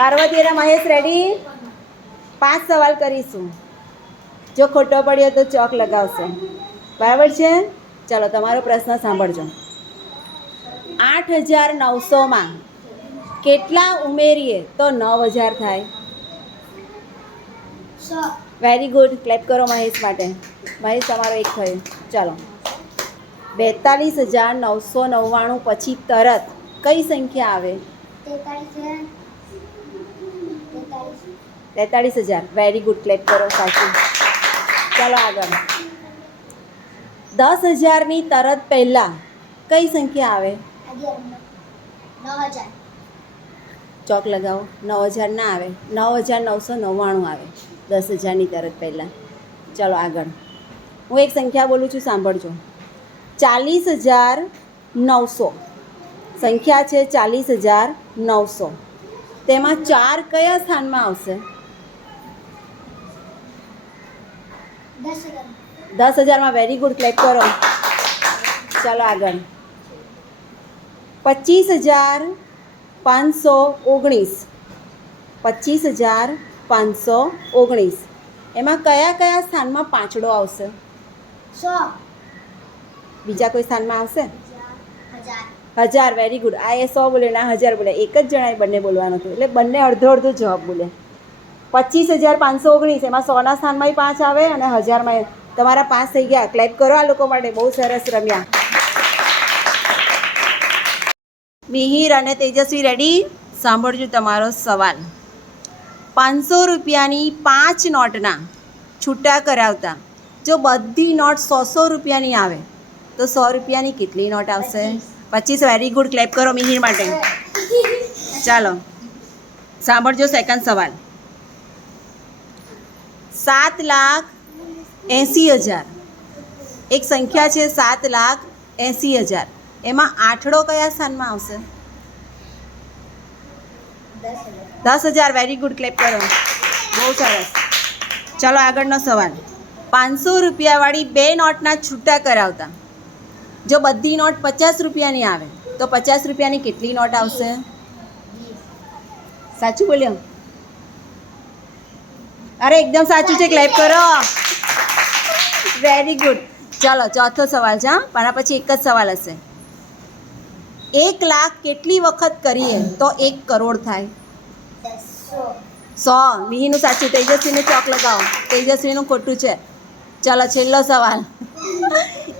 પાર્વતી અને મહેશ રેડી પાંચ સવાલ કરીશું. જો ખોટો પડ્યો તો ચોક લગાવશો. બરાબર છે? ચાલો તમારો પ્રશ્ન સાંભળજો. આઠ હજાર નવસોમાં કેટલા ઉમેરીએ તો નવ હજાર થાય? વેરી ગુડ ક્લેપ કરો મહેશ માટે. મહેશ તમારો એક થયો. ચાલો. બેતાલીસ હજાર નવસો નવ્વાણું પછી તરત કઈ સંખ્યા આવે? તેતાળીસ હજાર. વેરી ગુડ ક્લેપ કરો સાચું. ચાલો આગળ. દસ હજારની તરત પહેલાં કઈ સંખ્યા આવે? ચોક લગાવો. નવ હજાર ના આવે. નવ હજાર નવસો નવ્વાણું આવે દસ હજારની તરત પહેલાં. ચાલો આગળ. હું એક સંખ્યા બોલું છું સાંભળજો. ચાલીસ હજાર નવસો. સંખ્યા છે ચાલીસ હજાર નવસો. તેમાં ચાર કયા સ્થાનમાં આવશે? દસ હજારમાં વેરી ગુડ ક્લેપ કરો. ચાલો આગળ. પચીસ હજાર પાંચસો ઓગણીસ. પચીસ હજાર પાંચસો ઓગણીસ. એમાં કયા કયા સ્થાનમાં પાંચડો આવશે? બીજા કોઈ સ્થાનમાં આવશે? હજાર. વેરી ગુડ આ એ સો બોલે ના હજાર બોલે. એક જ જણાએ બંને બોલવાનું હતું. એટલે બંને અડધો અડધો જવાબ બોલે. પચીસ હજાર પાંચસો ઓગણીસ, એમાં સોના સ્થાનમાંય પાંચ આવે અને હજારમાં તમારા પાંચ થઈ ગયા. ક્લેપ કરો આ લોકો માટે. બહુ સરસ રમ્યા. મિહિર અને તેજસ્વી રેડી સાંભળજો તમારો સવાલ. પાંચસો રૂપિયાની પાંચ નોટના છૂટા કરાવતા. જો બધી નોટ સો સો રૂપિયાની આવે, તો સો રૂપિયાની કેટલી નોટ આવશે? પચીસ. વેરી ગુડ ક્લેપ કરો મિહિર માટે. ચાલો. સાંભળજો સેકન્ડ સવાલ. સાત લાખ એંસી હજાર. એક સંખ્યા છે સાત લાખ એંસી હજાર. એમાં આઠડો કયા સ્થાનમાં આવશે? દસ હજાર. વેરી ગુડ ક્લેપ કરો. બહુ સરસ. ચલો આગળનો સવાલ. પાંચસો રૂપિયાવાળી બે નોટના છૂટા કરાવતા. જો બધી નોટ પચાસ રૂપિયાની આવે, તો પચાસ રૂપિયાની કેટલી નોટ આવશે? સાચું બોલ્યો? અરે એકદમ સાચું છે ક્લેપ કરો? વેરી ગુડ ચાલો ચોથો સવાલ છે હા? મારા પછી એક જ સવાલ હશે. એક લાખ કેટલી વખત કરીએ તો એક કરોડ થાય? સો. મિહીનું સાચું તેજસ્વીને ચોક લગાવો. તેજસ્વીનું ખોટું છે. ચાલો છેલ્લો સવાલ.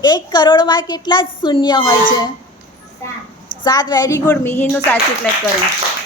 એક કરોડમાં કેટલા જ શૂન્ય હોય છે? સાત. વેરી ગુડ મિહિરનું સાચું ક્લેપ કરો.